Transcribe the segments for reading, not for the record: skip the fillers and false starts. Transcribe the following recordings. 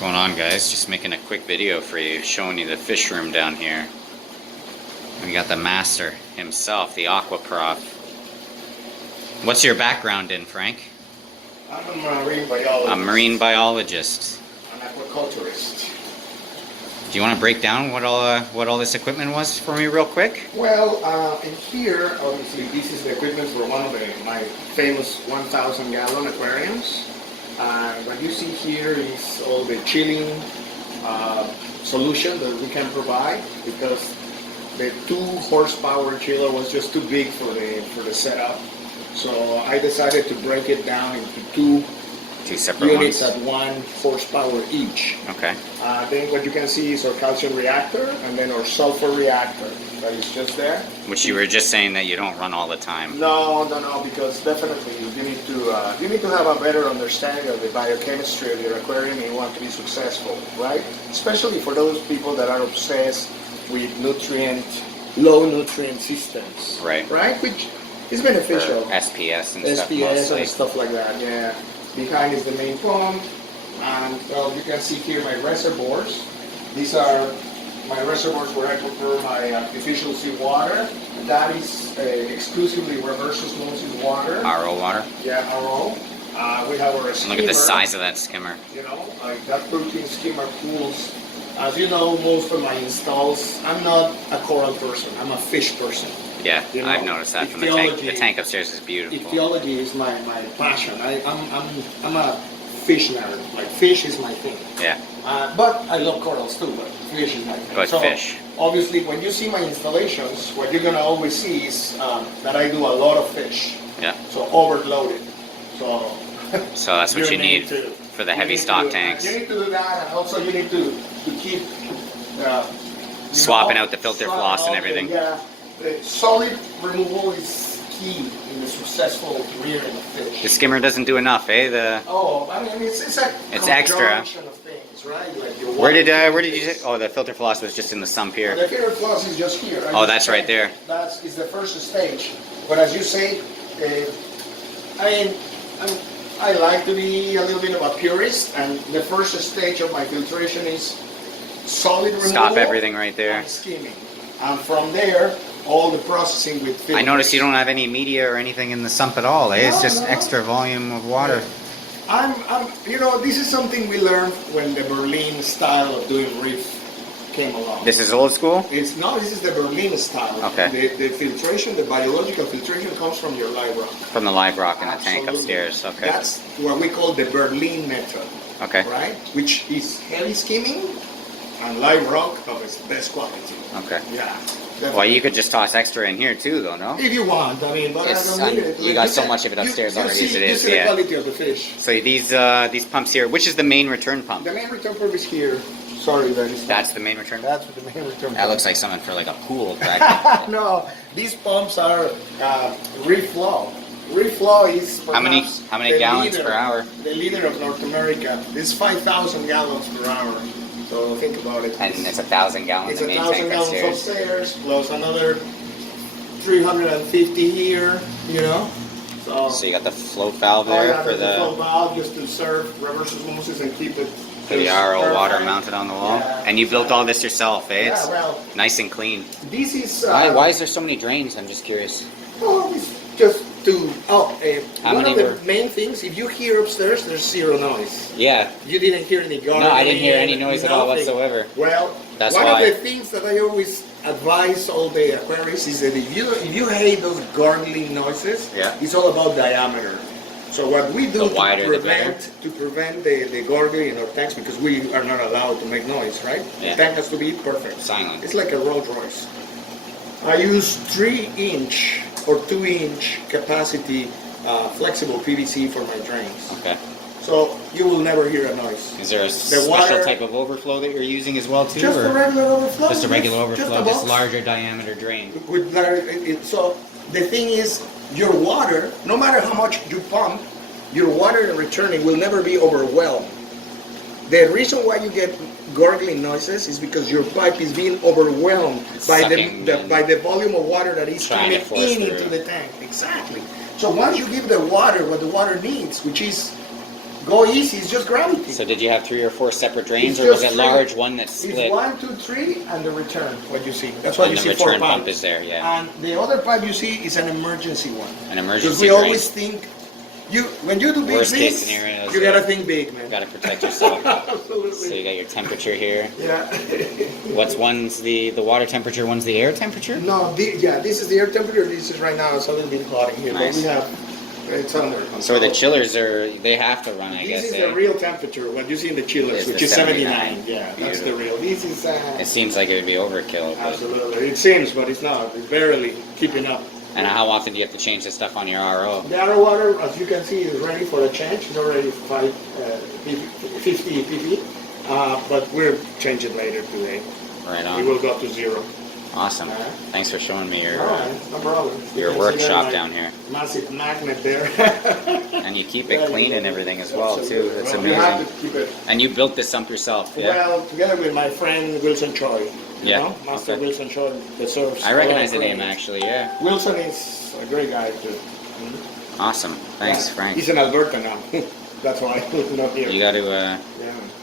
Going on, guys? Just making a quick video for you, showing you the fish room down here. We got the master himself, the aqua prof. What's your background in, Frank? I'm a marine biologist. A marine biologist. An aquaculturist. Do you want to break down what all this equipment was for me real quick? Well, in here, obviously, this is the equipment for one of my famous 1,000-gallon aquariums. What you see here is all the chilling solution that we can provide, because the 2-horsepower chiller was just too big for the setup. So I decided to break it down into two separate units ones at 1 horsepower each. Okay. Then what you can see is our calcium reactor, and then our sulfur reactor that is just there. Which you were just saying that you don't run all the time. No, because definitely you need to have a better understanding of the biochemistry of your aquarium if you want to be successful, right? Especially for those people that are obsessed with low nutrient systems. Right. Right? Which is beneficial. For SPS and stuff SPS mostly. and stuff like that, yeah. Behind is the main pump, and well, you can see here my reservoirs. These are my reservoirs where I prepare my artificial seawater. That is exclusively reverse osmosis water. RO water. Yeah, RO. We have our skimmer. Look at the size of that skimmer. You know, like that protein skimmer pools. As you know, most of my installs, I'm not a coral person. I'm a fish person. Yeah, You know, I've noticed that from the tank. The ichthyology- tank upstairs is beautiful. Ichthyology is my passion. I'm a fish nerd. Like, fish is my thing. Yeah. But I love corals too, but fish is my thing. But fish. Obviously, when you see my installations, what you're going to always see is that I do a lot of fish. Yeah. So overloaded. So So that's what you need to- for the you heavy need stock to- tanks. You need to do that, and also you need to keep Swapping out the filter floss and everything. Yeah, the solid removal is key in the successful rearing of fish. The skimmer doesn't do enough, eh? Oh, I mean, it's a It's extra. conjunction of things, right? Like your Where did water- you? Oh, the filter floss was just in the sump here. The filter floss is just here. Oh, that's right there. That is the first stage. But as you say, I like to be a little bit of a purist, and the first stage of my filtration is solid removal. Stop everything right there. And skimming. And from there, all the processing with filters. I noticed you don't have any media or anything in the sump at all, eh? It's No, just no. extra volume of water. This is something we learned when the Berlin style of doing reef came along. This is old school? This is the Berlin style. Okay. The filtration, the biological filtration comes from your live rock. From the live rock in the tank Absolutely. upstairs. Okay. That's what we call the Berlin method. Okay. Right? Which is heavy skimming and live rock of its best quality. Okay. Yeah. Well, you could just toss extra in here too, though, no? If you want, I mean, but It's, I don't need it. you got so much of it upstairs already as it is, You see yeah. the quality of the fish. So these pumps here, which is the main return pump? The main return pump is here. Sorry, that is That's the main return. That's what the main return. That looks like something for like a pool. Practically. No, these pumps are Reflow. Reflow is How many perhaps the gallons leader- per hour? The leader of North America. It's 5,000 gallons per hour. So think about it. And it's 1,000 gallons It's in the main 1,000 tank gallons upstairs. upstairs plus another 350 here. You know. So you got the float valve there for the flow the valve just to serve reverse osmosis and keep it. for the just RO water perfect. mounted on the wall. Yeah. And you built all this yourself, eh? It's Yeah, well, nice and clean. this is. Why is there so many drains? I'm just curious. Oh, it's just to. How One many of the were- main things, if you hear upstairs, there's zero noise. Yeah. You didn't hear any gargling. No, I didn't hear any noise at all nothing. whatsoever. Well, That's one why. of the things that I always advise all the aquarists is that if you hate those gargling noises, Yeah. it's all about diameter. So what we do The wider the to prevent the gargling in our tanks, because we are not allowed to make noise, right? Yeah. The tank has to be perfect. Silent. It's like a Rolls Royce. I use 3-inch or 2-inch capacity flexible PVC for my drains. Okay. So you will never hear a noise. Is there a special wire- type of overflow that you're using as well too? Just or a regular overflow. just a regular just overflow, a just box. larger diameter drain. With so the thing is, your water, no matter how much you pump, your water returning will never be overwhelmed. The reason why you get gargling noises is because your pipe is being overwhelmed by Sucking in. by the volume of water that is Trying to coming force into through. the tank. Exactly. So once you give the water what the water needs, which is go easy. It's just gravity. So did you have 3 or 4 separate drains, It's or was just it three. large one that split? It's 1, 2, 3, and the return. What you see. That's why And you the see 4 return pump pumps. is there, yeah. And the other pipe you see is an emergency one. An Because emergency we drain. always think, when you do big Worst case things, scenarios, you yeah. gotta think big, man. You gotta protect yourself. Absolutely. So you got your temperature here. Yeah. One's the water temperature, one's the air temperature? No, this is the air temperature. This is right now. It's a little bit hot in here, Nice. but we have it's under. So the chillers they have to run, I guess. This is eh? the real temperature. What you see in the chillers, It's which the is 79. 79. Yeah, that's the Beautiful. real. This is It seems like it would be overkill. But, absolutely. It seems, but it's not. It's barely keeping up. and how often do you have to change the stuff on your RO? The other water, as you can see, is ready for a change. It's already 50 pp, but we'll change it later today. Right It on. will go to 0. Awesome. Alright. Thanks for showing me All right, no problem. You your can see workshop there, down here. Massive magnet there. And you keep it Yeah, clean yeah. and everything as well, too. That's Well, you have amazing. to keep it. And you built this up yourself, yeah? Well, together with my friend Wilson Choi. You Yeah, know? Master okay. Wilson Choi deserves. I recognize the all name, credit. actually, yeah. Wilson is a great guy too. Awesome. Thanks, Yeah. Frank. He's in Alberta now. That's why he's not here. You got to, Yeah.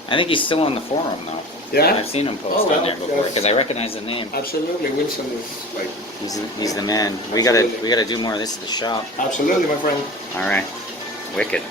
I think he's still on the forum, though. Yeah? I've seen him post Oh, well, on there before, yes. because I recognize the name. Absolutely, Wilson is like He's the man. Absolutely. We gotta do more of this at the shop. absolutely my friend. All right. Wicked.